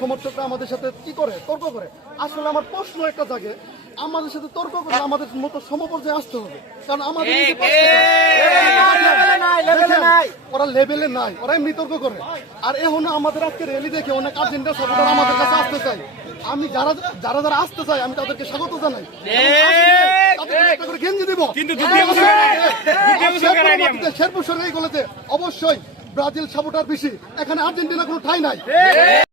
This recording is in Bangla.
সমর্থকরা আমাদের সাথে কি করে, তর্ক করে। আসলে আমার প্রশ্ন একটা জাগে, আমাদের সাথে তর্ক করে আমাদের মতো সমপর্যায়ে আসতে হবে, কারণ আমাদের ওরা লেভেলে নাই, ওরা এমনি তর্ক করে। আর এখন আমাদের আজকে র্যালি দেখে অনেক আর্জেন্টিনা সাপোর্টার আমাদের কাছে আসতে চাই। আমি যারা যারা যারা আসতে চাই আমি তাদেরকে স্বাগত জানাই, গেঞ্জি দিব। শেরপুর সরকারি কলেজে অবশ্যই ব্রাজিল সাপোর্টার বেশি, এখানে আর্জেন্টিনা কোনো ঠাঁই নাই।